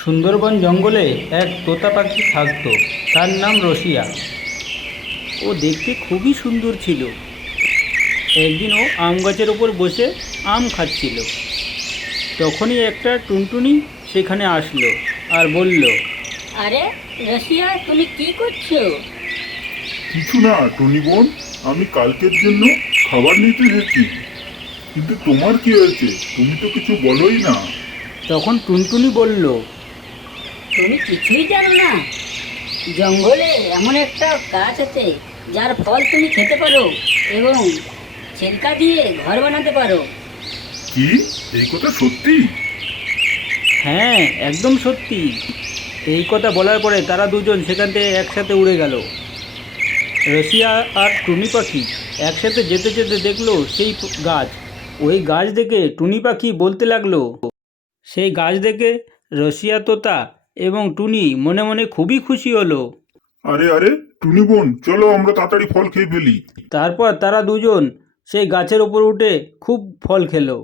সুন্দরবন জঙ্গলে এক তোতা পাখি থাকত। তার নাম রসিয়া। ও দেখতে খুবই সুন্দর ছিল। একদিন ও আম গাছের ওপর বসে আম খাচ্ছিল। তখনই একটা টুনটুনি সেখানে আসলো আর বলল, আরে রসিয়া, তুমি কি করছো? কিছু না টনি বোন, আমি কালকের জন্য খাবার নিতে এসেছি। কিন্তু তোমার কি হয়েছে? তুমি তো কিছু বলোই না। তখন টুনটুনি বলল, তুমি কিছুই জানো না? জঙ্গলে এমন একটা গাছ আছে যার ফল তুমি খেতে পারো এবং ছিলকা দিয়ে ঘর বানাতে পারো। কি? এই কথা সত্যি? হ্যাঁ, একদম সত্যি। এই কথা বলার পরে তারা দুজন সেখান থেকে একসাথে উড়ে গেল। রসিয়া আর টুনি পাখি একসাথে যেতে যেতে দেখলো সেই গাছ। ওই গাছ দেখে টুনি পাখি বলতে লাগলো, সেই গাছ দেখে রসিয়া তোতা এবং টুনি মনে মনে খুবই খুশি হলো। আরে আরে টুনি বোন, চলো আমরা তাড়াতাড়ি ফল খেয়ে ফেলি। তারপর তারা দুজন সেই গাছের ওপর উঠে খুব ফল খেলো।